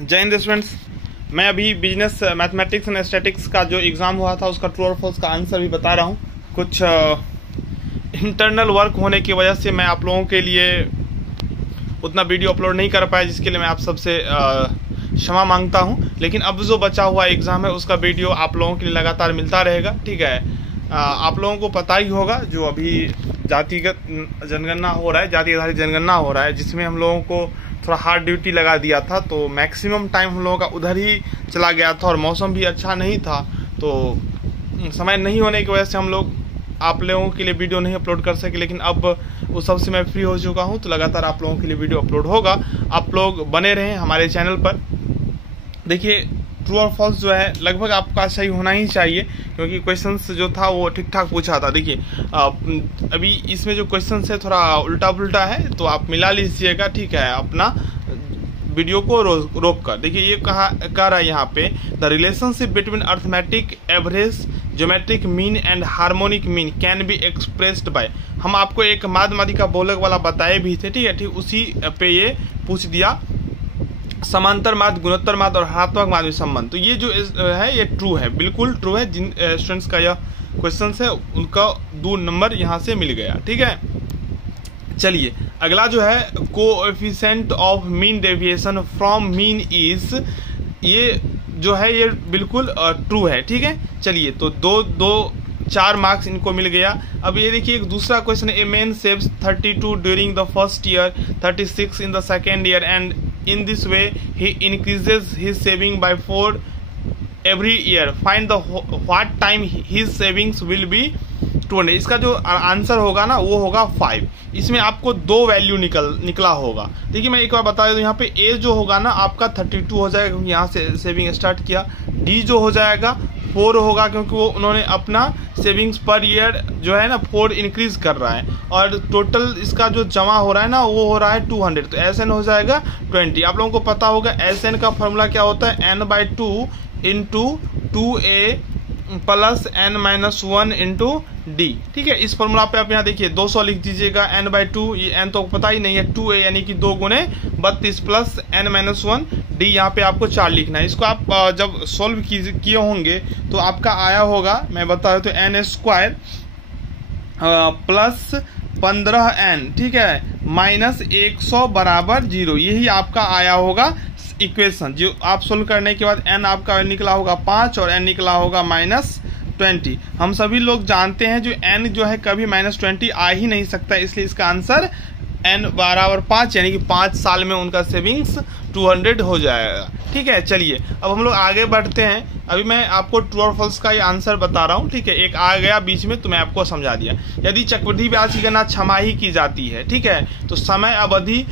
जय हिंद स्टूडेंट्स। मैं अभी बिजनेस मैथमेटिक्स एंड स्टैटिक्स का जो एग्ज़ाम हुआ था उसका ट्रू और फॉल्स का आंसर भी बता रहा हूँ। कुछ इंटरनल वर्क होने की वजह से मैं आप लोगों के लिए उतना वीडियो अपलोड नहीं कर पाया, जिसके लिए मैं आप सबसे क्षमा मांगता हूँ। लेकिन अब जो बचा हुआ एग्ज़ाम है उसका वीडियो आप लोगों के लिए लगातार मिलता रहेगा। ठीक है, आप लोगों को पता ही होगा जो अभी जातिगत जनगणना हो रहा है, जाति आधारित जनगणना हो रहा है, जिसमें हम लोगों को थोड़ा हार्ड ड्यूटी लगा दिया था, तो मैक्सिमम टाइम हम लोगों का उधर ही चला गया था और मौसम भी अच्छा नहीं था, तो समय नहीं होने की वजह से हम लोग आप लोगों के लिए वीडियो नहीं अपलोड कर सके। लेकिन अब उस सब से मैं फ्री हो चुका हूं, तो लगातार आप लोगों के लिए वीडियो अपलोड होगा। आप लोग बने रहें हमारे चैनल पर। देखिए, ट्रू और फॉल्स जो है लगभग आपका सही होना ही चाहिए, क्योंकि क्वेश्चंस जो था वो ठीक ठाक पूछा था। देखिए, अभी इसमें जो क्वेश्चंस है थोड़ा उल्टा पुल्टा है, तो आप मिला लीजिएगा। ठीक है, अपना वीडियो को रोक कर देखिए। ये कह रहा है यहाँ पे, the relationship between arithmetic average, geometric mean and harmonic mean can be expressed by. हम आपको एक माध्यमातिका बोलक वाला बताए भी थे। ठीक है, ठीक उसी पे ये पूछ दिया, समांतर माध्य, गुणोत्तर माध्य और हरात्मक माध्य संबंध। तो ये जो है ये ट्रू है, बिल्कुल ट्रू है। जिन स्टूडेंट्स का यह क्वेश्चन है उनका 2 नंबर यहाँ से मिल गया। ठीक है, चलिए अगला जो है, coefficient of mean deviation from mean is, ये जो है ये बिल्कुल ट्रू है। ठीक है, चलिए तो 4 मार्क्स इनको मिल गया। अब ये देखिए, एक दूसरा question, a man saves 32 during the first year, 36 in the second year and in this way he increases his saving by 4 every year. Find the what time his savings will be 200. इसका जो answer होगा ना वो होगा 5। इसमें आपको 2 value निकला होगा। देखिए, मैं एक बार बता दूं, यहाँ पे ए जो होगा ना आपका 32 हो जाएगा, क्योंकि यहाँ से सेविंग स्टार्ट किया। डी जो हो जाएगा 4 होगा, क्योंकि वो उन्होंने अपना सेविंग्स पर ईयर जो है ना 4 इंक्रीज कर रहा है, और टोटल इसका जो जमा हो रहा है ना वो हो रहा है 200, तो एस हो जाएगा 20। आप लोगों को पता होगा एस एन का फॉर्मूला क्या होता है, n/2 into 2a plus n-1 into D. ठीक है, इस फॉर्मूला पे आप यहाँ देखिए 200 लिख दीजिएगा, n/2, ये n तो पता ही नहीं है, 2a यानी कि 2 गुने 32 प्लस n-1 डी, यहाँ पे आपको 4 लिखना है। इसको आप जब सोल्व किए होंगे तो आपका आया होगा, मैं बता रहा तो n² प्लस 15n, ठीक है, माइनस 100 बराबर 0, यही आपका आया होगा इक्वेशन। जो आप सोल्व करने के बाद n आपका निकला होगा 5 और n निकला होगा -20। हम सभी लोग जानते हैं जो n जो है कभी -20 आ ही नहीं सकता, इसलिए इसका आंसर n बराबर 5 यानी कि 5 साल में उनका सेविंग्स 200 हो जाएगा। ठीक है, चलिए अब हम लोग आगे बढ़ते हैं। अभी मैं आपको ट्रू और फॉल्स का ये आंसर बता रहा हूँ। ठीक है, एक आ गया बीच में तो मैं आपको समझा दिया। यदि चक्रवृद्धि ब्याज की गणना छमाही की जाती है, ठीक है, तो समय अवधि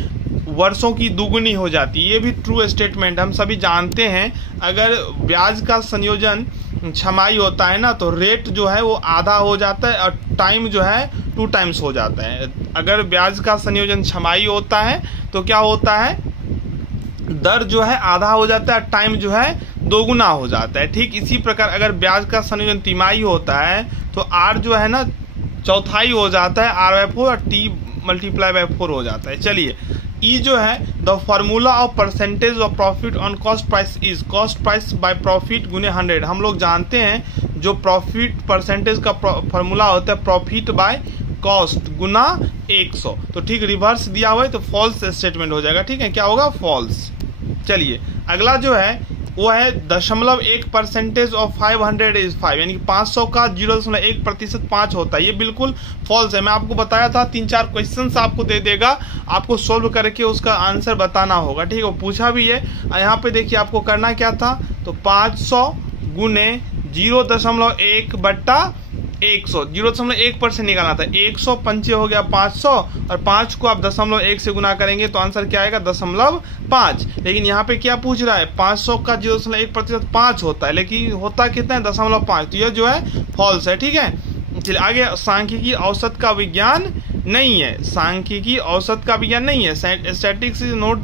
वर्षों की दुगुनी हो जाती है। ये भी ट्रू स्टेटमेंट, हम सभी जानते हैं। अगर ब्याज का संयोजन छमाही होता है ना तो रेट जो है वो आधा हो जाता है और टाइम जो है 2 टाइम्स हो जाता है। अगर ब्याज का संयोजन छमाही होता है तो क्या होता है, दर जो है आधा हो जाता है, टाइम जो है 2 गुना हो जाता है। ठीक इसी प्रकार अगर ब्याज का संयोजन तिमाही होता है तो आर जो है ना चौथाई हो जाता है, r/4 और t × 4 हो जाता है। चलिए, ई जो है, the formula of percentage of profit on cost price is cost price by profit गुने 100। हम लोग जानते हैं जो प्रॉफिट परसेंटेज का फॉर्मूला होता है प्रॉफिट बाय कॉस्ट गुना 100। तो ठीक रिवर्स दिया हुआ है तो फॉल्स स्टेटमेंट हो जाएगा। ठीक है, क्या होगा, फॉल्स। चलिए अगला जो है वो है 0.1% ऑफ 500 इज 5, यानी कि 500 का 0.1% 5 होता है। ये बिल्कुल फॉल्स है। मैं आपको बताया था 3-4 क्वेश्चंस आपको दे देगा, आपको सोल्व करके उसका आंसर बताना होगा। ठीक है, वो पूछा भी है। यहाँ पे देखिए आपको करना क्या था, तो 500 गुने 0.1 बट्टा 100, 0.1% निकालना था। 100 पंचे हो गया 500 और 5 को आप 0.1 से गुना करेंगे तो आंसर क्या आएगा, 0.5। लेकिन यहाँ पे क्या पूछ रहा है, 500 का 0.1% 5 होता है, लेकिन होता कितना है, 0.5। तो यह जो है फॉल्स है। ठीक है, चलिए आगे, सांख्यिकी औसत का विज्ञान नहीं है, सांख्यिकी औसत का विज्ञान नहीं है। Statistics is not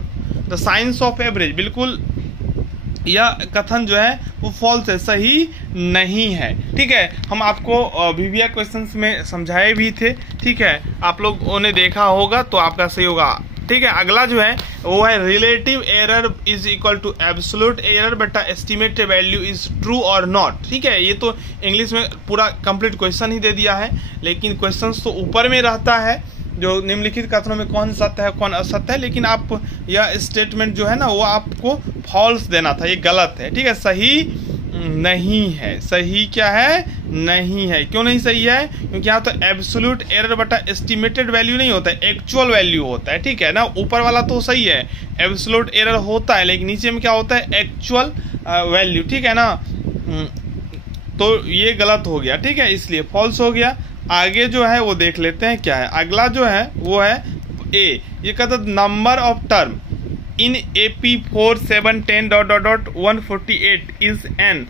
the science of average, बिल्कुल यह कथन जो है वो फॉल्स है, सही नहीं है। ठीक है, हम आपको VBA क्वेश्चंस में समझाए भी थे। ठीक है, आप लोगों ने देखा होगा तो आपका सही होगा। ठीक है। अगला जो है वो है relative error is equal to absolute error बटा एस्टिमेटेड वैल्यू इज ट्रू और नॉट। ठीक है, ये तो इंग्लिश में पूरा कंप्लीट क्वेश्चन ही दे दिया है, लेकिन क्वेश्चन तो ऊपर में रहता है जो निम्नलिखित कथनों में कौन सत्य है कौन असत्य है, लेकिन आप यह स्टेटमेंट जो है ना वो आपको फॉल्स देना था, ये गलत है। ठीक है, सही नहीं है। सही क्या है? नहीं है। क्यों नहीं सही है? क्योंकि यहाँ तो एब्सोल्यूट एरर बटा एस्टिमेटेड वैल्यू नहीं होता है, एक्चुअल वैल्यू होता है। ठीक है ना, ऊपर वाला तो सही है, एब्सोल्यूट एरर होता है, लेकिन नीचे में क्या होता है? Actual value. ठीक है ना, तो ये गलत हो गया। ठीक है, इसलिए फॉल्स हो गया। आगे जो है वो देख लेते हैं क्या है। अगला जो है वो है ए, ये कहता है number of term in AP 4 7 10 ... 148 is n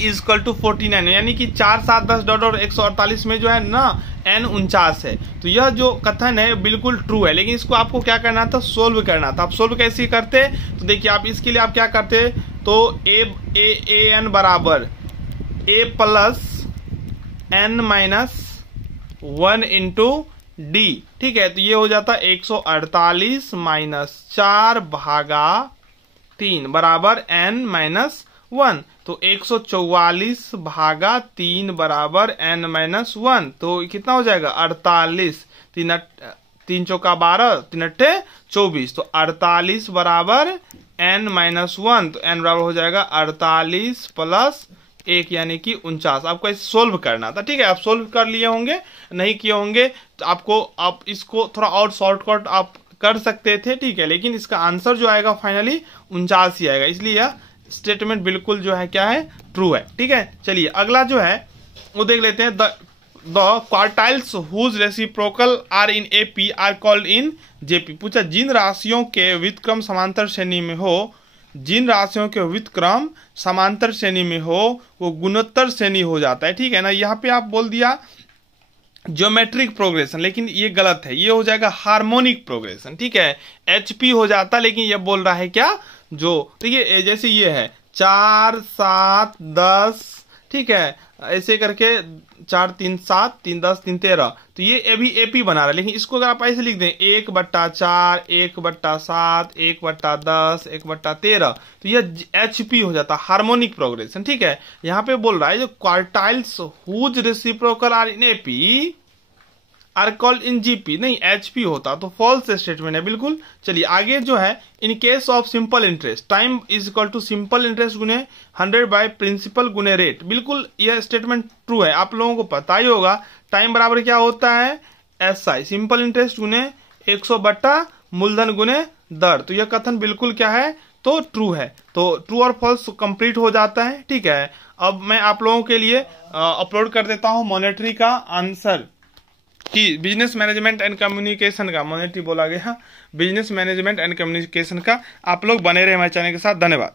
is equal to 49, यानी कि 4 7 10 ... 148 में जो है ना n 49 है। तो यह जो कथन है बिल्कुल ट्रू है, लेकिन इसको आपको क्या करना था? सोल्व करना था। आप सोल्व कैसे करते? तो देखिए, आप इसके लिए आप क्या करते? तो a n बराबर a plus n minus 1 into D. ठीक है, तो ये हो जाता है 148 माइनस 4 भागा 3 बराबर n माइनस 1। तो 144 भागा 3 बराबर n माइनस 1। तो कितना हो जाएगा? 48। 3 चौका 12, 3 अट्ठे 24। तो 48 बराबर n माइनस 1। तो n बराबर हो जाएगा 48 प्लस 1 यानी कि 49। आपको ऐसे सोल्व करना था। ठीक है, आप सोल्व कर लिए होंगे, नहीं किए होंगे तो आप इसको थोड़ा और शॉर्टकट आप कर सकते थे। ठीक है, लेकिन इसका आंसर जो आएगा फाइनली 49 ही आएगा, इसलिए यह स्टेटमेंट बिल्कुल जो है क्या है? ट्रू है। ठीक है, चलिए अगला जो है वो देख लेते हैं। The quartiles whose reciprocal are in AP are called in JP। पूछा जिन राशियों के व्युत्क्रम समांतर श्रेणी में हो, जिन राशियों के व्युत्क्रम समांतर श्रेणी में हो वो गुणोत्तर श्रेणी हो जाता है। ठीक है ना, यहाँ पे आप बोल दिया ज्योमेट्रिक प्रोग्रेशन, लेकिन ये गलत है, ये हो जाएगा हार्मोनिक प्रोग्रेशन। ठीक है, HP हो जाता, लेकिन ये बोल रहा है क्या? जो देखिए जैसे ये है 4 7 10, ठीक है, ऐसे करके 4 3 7 3 10 3 13, तो ये अभी AP बना रहा है। लेकिन इसको अगर आप ऐसे लिख दें 1/4 1/7 1/10 1/13, तो यह HP हो जाता है, हार्मोनिक प्रोग्रेशन। ठीक है, यहाँ पे बोल रहा है जो quartiles whose reciprocal are in AP are called in GP, नहीं HP होता, तो फॉल्स स्टेटमेंट है बिल्कुल। चलिए आगे जो है, in case of simple interest time is equal to simple interest गुने 100 बाय प्रिंसिपल गुने रेट। बिल्कुल यह स्टेटमेंट ट्रू है, आप लोगों को पता ही होगा टाइम बराबर क्या होता है? SI, सिंपल इंटरेस्ट गुने 100 बट्टा मूलधन गुने दर। तो यह कथन बिल्कुल क्या है? तो ट्रू है। तो ट्रू और फॉल्स कंप्लीट हो जाता है। ठीक है, अब मैं आप लोगों के लिए अपलोड कर देता हूं मॉनेटरी का आंसर कि बिजनेस मैनेजमेंट एंड कम्युनिकेशन का, मॉनेटरी बोला गया, बिजनेस मैनेजमेंट एंड कम्युनिकेशन का। आप लोग बने रहे हमारे चैनल के साथ। धन्यवाद।